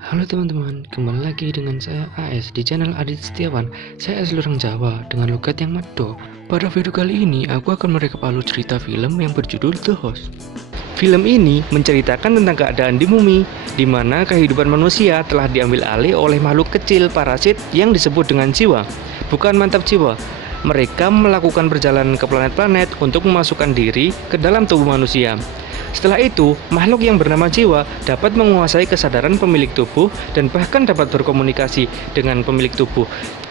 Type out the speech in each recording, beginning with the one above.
Halo teman-teman, kembali lagi dengan saya AS di channel Adit Setiawan. Saya asli orang Jawa dengan logat yang medok. Pada video kali ini, aku akan merekap alur cerita film yang berjudul The Host. Film ini menceritakan tentang keadaan di bumi, di mana kehidupan manusia telah diambil alih oleh makhluk kecil parasit yang disebut dengan jiwa. Bukan mantap jiwa. Mereka melakukan perjalanan ke planet-planet untuk memasukkan diri ke dalam tubuh manusia. Setelah itu, makhluk yang bernama jiwa dapat menguasai kesadaran pemilik tubuh dan bahkan dapat berkomunikasi dengan pemilik tubuh.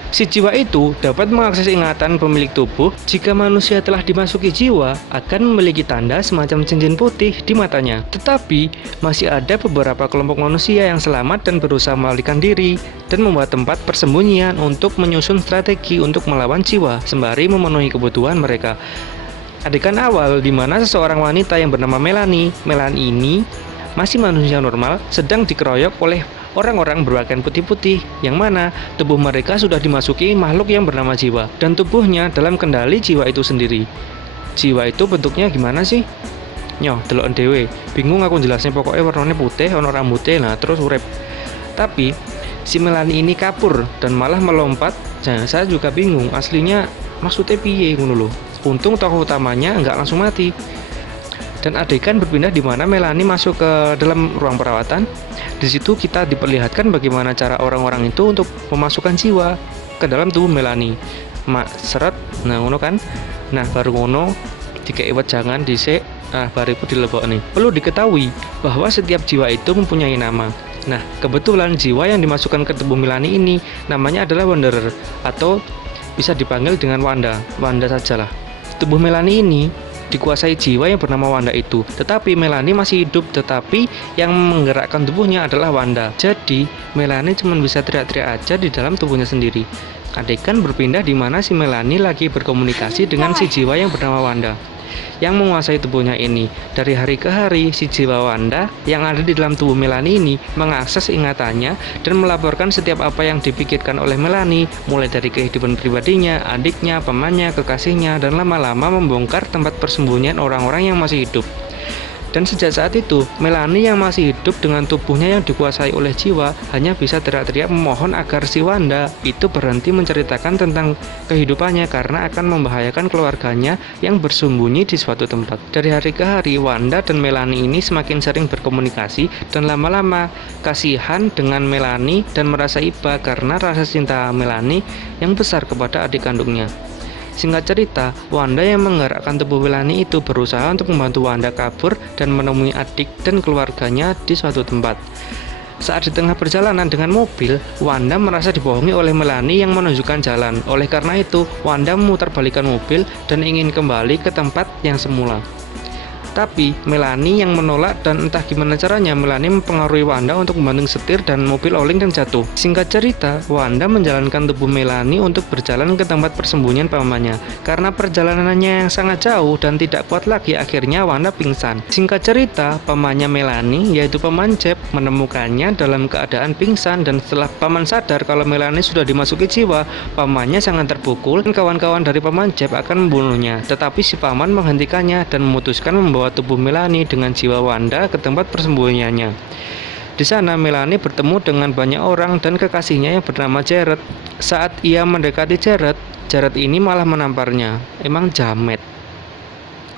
Si jiwa itu dapat mengakses ingatan pemilik tubuh. Jika manusia telah dimasuki jiwa, akan memiliki tanda semacam cincin putih di matanya. Tetapi, masih ada beberapa kelompok manusia yang selamat dan berusaha melarikan diri dan membuat tempat persembunyian untuk menyusun strategi untuk melawan jiwa, sembari memenuhi kebutuhan mereka. Adegan awal di mana seseorang wanita yang bernama Melanie ini masih manusia normal sedang dikeroyok oleh orang-orang berpakaian putih-putih yang mana tubuh mereka sudah dimasuki makhluk yang bernama jiwa dan tubuhnya dalam kendali jiwa itu sendiri. Jiwa itu bentuknya gimana sih? Nyoh, delok dewe. Bingung aku jelasnya, pokoknya warnanya putih, ono rambutnya, nah terus urep. Tapi si Melanie ini kabur dan malah melompat. Nah, saya juga bingung aslinya maksudnya piye ngono lho. Untung tokoh utamanya nggak langsung mati. Dan adegan berpindah di mana Melanie masuk ke dalam ruang perawatan. Di situ kita diperlihatkan bagaimana cara orang-orang itu untuk memasukkan jiwa ke dalam tubuh Melanie. Mak seret, nah ngono kan. Nah baru ngono dikei jangan dhisik, bariku dilebokne. Perlu diketahui bahwa setiap jiwa itu mempunyai nama. Nah, kebetulan jiwa yang dimasukkan ke tubuh Melanie ini namanya adalah Wanderer atau bisa dipanggil dengan Wanda sajalah. Tubuh Melanie ini dikuasai jiwa yang bernama Wanda itu. Tetapi Melanie masih hidup, tetapi yang menggerakkan tubuhnya adalah Wanda. Jadi Melanie cuma bisa teriak-teriak aja di dalam tubuhnya sendiri. Adegan berpindah di mana si Melanie lagi berkomunikasi dengan si jiwa yang bernama Wanda yang menguasai tubuhnya ini. Dari hari ke hari, si jiwa Wanda yang ada di dalam tubuh Melanie ini mengakses ingatannya dan melaporkan setiap apa yang dipikirkan oleh Melanie, mulai dari kehidupan pribadinya, adiknya, pamannya, kekasihnya, dan lama-lama membongkar tempat persembunyian orang-orang yang masih hidup. Dan sejak saat itu, Melanie yang masih hidup dengan tubuhnya yang dikuasai oleh jiwa hanya bisa teriak-teriak memohon agar si Wanda itu berhenti menceritakan tentang kehidupannya karena akan membahayakan keluarganya yang bersembunyi di suatu tempat. Dari hari ke hari, Wanda dan Melanie ini semakin sering berkomunikasi dan lama-lama kasihan dengan Melanie dan merasa iba karena rasa cinta Melanie yang besar kepada adik kandungnya. Singkat cerita, Wanda yang menggerakkan tubuh Melanie itu berusaha untuk membantu Wanda kabur dan menemui adik dan keluarganya di suatu tempat. Saat di tengah perjalanan dengan mobil, Wanda merasa dibohongi oleh Melanie yang menunjukkan jalan. Oleh karena itu, Wanda memutarbalikkan mobil dan ingin kembali ke tempat yang semula. Tapi Melanie yang menolak dan entah gimana caranya Melanie mempengaruhi Wanda untuk membanting setir dan mobil oleng dan jatuh. Singkat cerita, Wanda menjalankan tubuh Melanie untuk berjalan ke tempat persembunyian pamannya. Karena perjalanannya yang sangat jauh dan tidak kuat lagi, akhirnya Wanda pingsan. Singkat cerita, pamannya Melanie yaitu Paman Jeb menemukannya dalam keadaan pingsan dan setelah paman sadar kalau Melanie sudah dimasuki jiwa, pamannya sangat terpukul dan kawan-kawan dari Paman Jeb akan membunuhnya. Tetapi si paman menghentikannya dan memutuskan membawa tubuh Melanie dengan jiwa Wanda ke tempat persembunyiannya. Di sana Melanie bertemu dengan banyak orang dan kekasihnya yang bernama Jared. Saat ia mendekati Jared ini malah menamparnya. Emang jamet.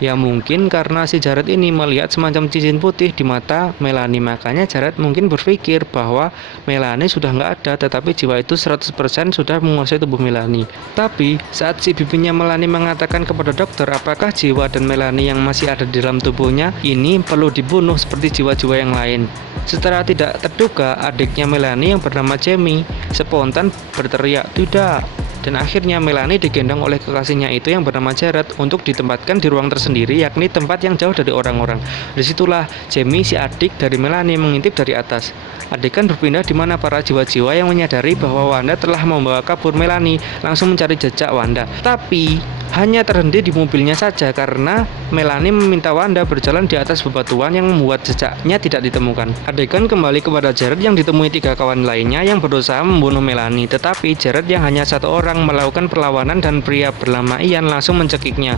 Ya mungkin karena si Jared ini melihat semacam cincin putih di mata Melanie, makanya Jared mungkin berpikir bahwa Melanie sudah nggak ada, tetapi jiwa itu 100% sudah menguasai tubuh Melanie. Tapi saat si bibinya Melanie mengatakan kepada dokter apakah jiwa dan Melanie yang masih ada di dalam tubuhnya ini perlu dibunuh seperti jiwa-jiwa yang lain. Setelah tidak terduga, adiknya Melanie yang bernama Jamie spontan berteriak tidak. Dan akhirnya Melanie digendong oleh kekasihnya itu yang bernama Jared untuk ditempatkan di ruang tersendiri, yakni tempat yang jauh dari orang-orang. Disitulah Jamie, si adik dari Melanie, mengintip dari atas. Adegan berpindah di mana para jiwa-jiwa yang menyadari bahwa Wanda telah membawa kabur Melanie langsung mencari jejak Wanda. Tapi hanya terhenti di mobilnya saja karena Melanie meminta Wanda berjalan di atas bebatuan yang membuat jejaknya tidak ditemukan. Adegan kembali kepada Jared yang ditemui 3 kawan lainnya yang berusaha membunuh Melanie, tetapi Jared yang hanya 1 orang melakukan perlawanan dan pria bernama Ian langsung mencekiknya.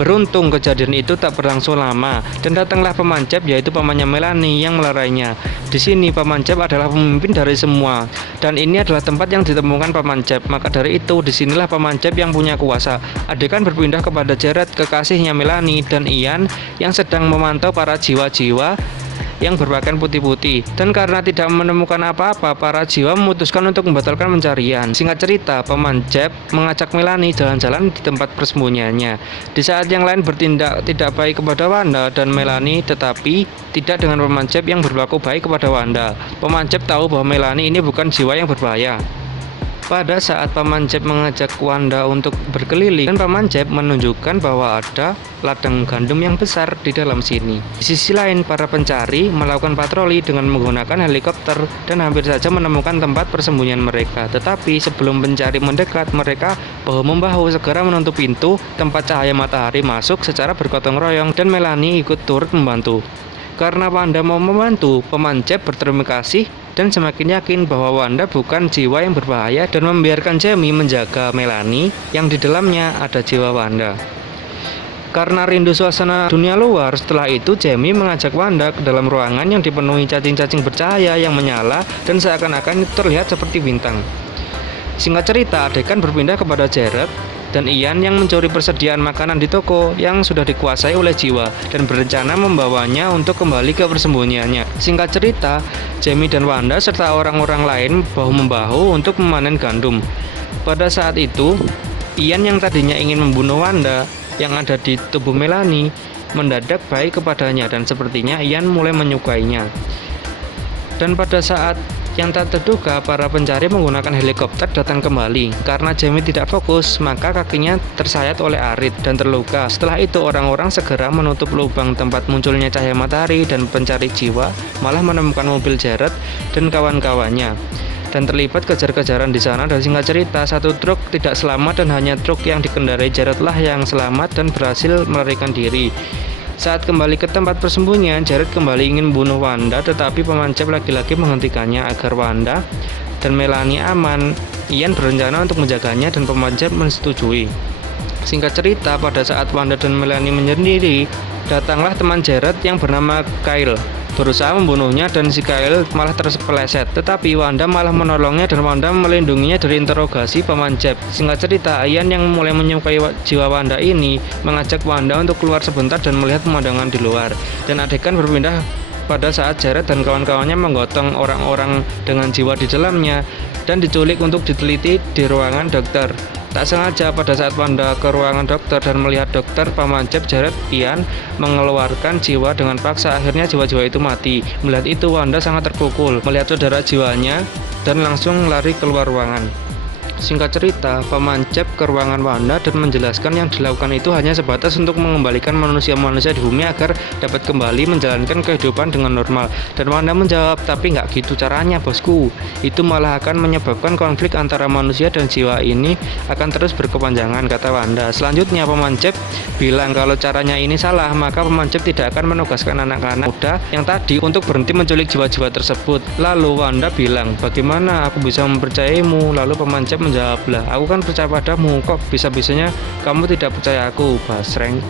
Beruntung kejadian itu tak berlangsung lama dan datanglah Paman Jeb, yaitu pamannya Melanie yang melerainya. Di sini Paman Jeb adalah pemimpin dari semua dan ini adalah tempat yang ditemukan Paman Jeb. Maka dari itu disinilah Paman Jeb yang punya kuasa. Adegan berpindah kepada Jared, kekasihnya Melanie, dan Ian yang sedang memantau para jiwa-jiwa yang berpakaian putih-putih. Dan karena tidak menemukan apa-apa, para jiwa memutuskan untuk membatalkan pencarian. Singkat cerita, Paman Jeb mengajak Melanie jalan-jalan di tempat persembunyiannya. Di saat yang lain bertindak tidak baik kepada Wanda dan Melanie, tetapi tidak dengan Paman Jeb yang berlaku baik kepada Wanda. Paman Jeb tahu bahwa Melanie ini bukan jiwa yang berbahaya. Pada saat Paman Jeb mengajak Wanda untuk berkeliling, dan Paman Jeb menunjukkan bahwa ada ladang gandum yang besar di dalam sini. Di sisi lain, para pencari melakukan patroli dengan menggunakan helikopter dan hampir saja menemukan tempat persembunyian mereka. Tetapi sebelum pencari mendekat, mereka bahu-membahu segera menutup pintu tempat cahaya matahari masuk secara bergotong royong, dan Melanie ikut turut membantu. Karena Wanda mau membantu, Paman Jeb berterima kasih dan semakin yakin bahwa Wanda bukan jiwa yang berbahaya dan membiarkan Jamie menjaga Melanie yang di dalamnya ada jiwa Wanda. Karena rindu suasana dunia luar, setelah itu Jamie mengajak Wanda ke dalam ruangan yang dipenuhi cacing-cacing bercahaya yang menyala dan seakan-akan itu terlihat seperti bintang. Singkat cerita, adegan berpindah kepada Jared dan Ian yang mencuri persediaan makanan di toko yang sudah dikuasai oleh jiwa dan berencana membawanya untuk kembali ke persembunyiannya. Singkat cerita, Jamie dan Wanda serta orang-orang lain bahu-membahu untuk memanen gandum. Pada saat itu, Ian yang tadinya ingin membunuh Wanda yang ada di tubuh Melanie mendadak baik kepadanya dan sepertinya Ian mulai menyukainya. Dan pada saat yang tak terduga, para pencari menggunakan helikopter datang kembali. Karena Jamie tidak fokus, maka kakinya tersayat oleh arit dan terluka. Setelah itu orang-orang segera menutup lubang tempat munculnya cahaya matahari dan pencari jiwa malah menemukan mobil Jared dan kawan-kawannya dan terlibat kejar-kejaran di sana. Dan singkat cerita, 1 truk tidak selamat dan hanya truk yang dikendarai Jared lah yang selamat dan berhasil melarikan diri. Saat kembali ke tempat persembunyian, Jared kembali ingin membunuh Wanda, tetapi Paman Jeb lagi-lagi menghentikannya agar Wanda dan Melanie aman. Ian berencana untuk menjaganya dan Paman Jeb menyetujui. Singkat cerita, pada saat Wanda dan Melanie menyendiri, datanglah teman Jared yang bernama Kyle, berusaha membunuhnya dan si Kyle malah terpeleset. Tetapi Wanda malah menolongnya dan Wanda melindunginya dari interogasi Paman Jeb. Singkat cerita, Ian yang mulai menyukai jiwa Wanda ini mengajak Wanda untuk keluar sebentar dan melihat pemandangan di luar. Dan adegan berpindah pada saat Jared dan kawan-kawannya menggotong orang-orang dengan jiwa di dalamnya dan diculik untuk diteliti di ruangan dokter. Tak sengaja pada saat Wanda ke ruangan dokter dan melihat dokter, Paman Jeb, Jared, Ian mengeluarkan jiwa dengan paksa. Akhirnya jiwa-jiwa itu mati. Melihat itu Wanda sangat terpukul melihat saudara jiwanya dan langsung lari keluar ruangan. Singkat cerita, Paman Jeb ke ruangan Wanda dan menjelaskan yang dilakukan itu hanya sebatas untuk mengembalikan manusia-manusia di bumi agar dapat kembali menjalankan kehidupan dengan normal. Dan Wanda menjawab, tapi nggak gitu caranya bosku, itu malah akan menyebabkan konflik antara manusia dan jiwa ini akan terus berkepanjangan, kata Wanda. Selanjutnya Paman Jeb bilang kalau caranya ini salah, maka Paman Jeb tidak akan menugaskan anak-anak muda yang tadi untuk berhenti menculik jiwa-jiwa tersebut. Lalu Wanda bilang, bagaimana aku bisa mempercayaimu? Lalu Paman Jeb menjawablah, aku kan percaya padamu, kok bisa-bisanya kamu tidak percaya aku, Basreng.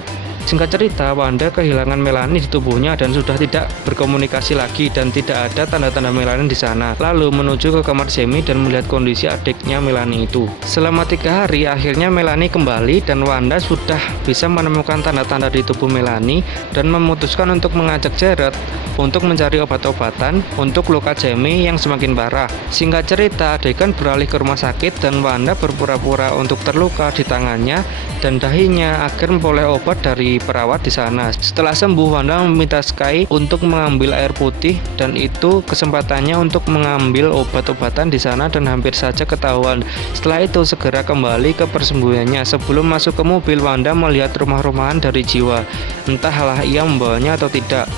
Singkat cerita, Wanda kehilangan Melanie di tubuhnya dan sudah tidak berkomunikasi lagi dan tidak ada tanda-tanda Melanie di sana. Lalu menuju ke kamar Jamie dan melihat kondisi adiknya Melanie itu. Selama 3 hari, akhirnya Melanie kembali dan Wanda sudah bisa menemukan tanda-tanda di tubuh Melanie dan memutuskan untuk mengajak Jared untuk mencari obat-obatan untuk luka Jamie yang semakin parah. Singkat cerita, adegan beralih ke rumah sakit dan Wanda berpura-pura untuk terluka di tangannya dan dahinya agar memperoleh obat dari perawat di sana. Setelah sembuh, Wanda meminta Sky untuk mengambil air putih dan itu kesempatannya untuk mengambil obat-obatan di sana dan hampir saja ketahuan. Setelah itu segera kembali ke persembunyiannya. Sebelum masuk ke mobil, Wanda melihat rumah-rumahan dari jiwa. Entahlah ia membawanya atau tidak.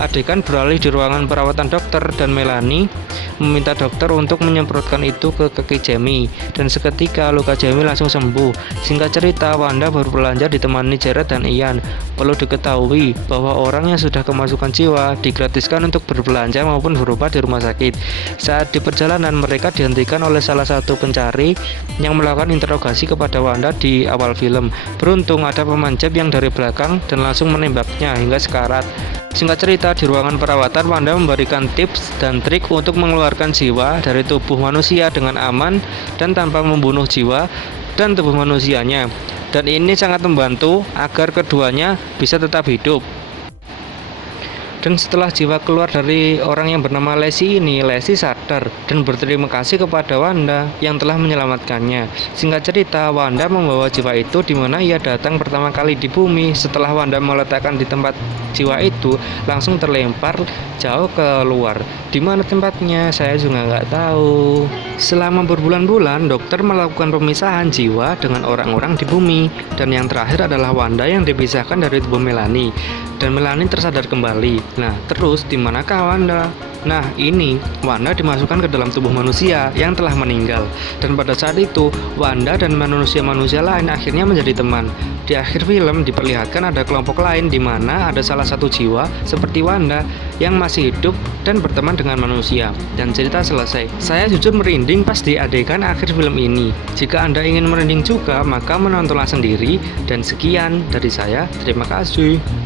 Adegan beralih di ruangan perawatan dokter dan Melanie meminta dokter untuk menyemprotkan itu ke kaki Jamie, dan seketika luka Jamie langsung sembuh. Singkat cerita, Wanda berbelanja ditemani Jared dan Ian. Perlu diketahui bahwa orang yang sudah kemasukan jiwa digratiskan untuk berbelanja maupun berobat di rumah sakit. Saat di perjalanan, mereka dihentikan oleh salah satu pencari yang melakukan interogasi kepada Wanda di awal film. Beruntung ada pemanjat yang dari belakang dan langsung menembaknya hingga sekarat. Singkat cerita, di ruangan perawatan, Wanda memberikan tips dan trik untuk mengeluarkan jiwa dari tubuh manusia dengan aman dan tanpa membunuh jiwa dan tubuh manusianya. Dan ini sangat membantu agar keduanya bisa tetap hidup. Dan setelah jiwa keluar dari orang yang bernama Leslie ini, Leslie sadar dan berterima kasih kepada Wanda yang telah menyelamatkannya. Singkat cerita, Wanda membawa jiwa itu di mana ia datang pertama kali di bumi. Setelah Wanda meletakkan di tempat jiwa itu, langsung terlempar jauh ke luar. Di mana tempatnya, saya juga nggak tahu. Selama berbulan-bulan, dokter melakukan pemisahan jiwa dengan orang-orang di bumi. Dan yang terakhir adalah Wanda yang dipisahkan dari tubuh Melanie. Dan Melanie tersadar kembali. Nah, terus di manakah Wanda? Nah, ini Wanda dimasukkan ke dalam tubuh manusia yang telah meninggal. Dan pada saat itu, Wanda dan manusia-manusia lain akhirnya menjadi teman. Di akhir film diperlihatkan ada kelompok lain di mana ada salah satu jiwa seperti Wanda yang masih hidup dan berteman dengan manusia. Dan cerita selesai. Saya jujur merinding pas di adegan akhir film ini. Jika Anda ingin merinding juga, maka menontonlah sendiri. Dan sekian dari saya. Terima kasih.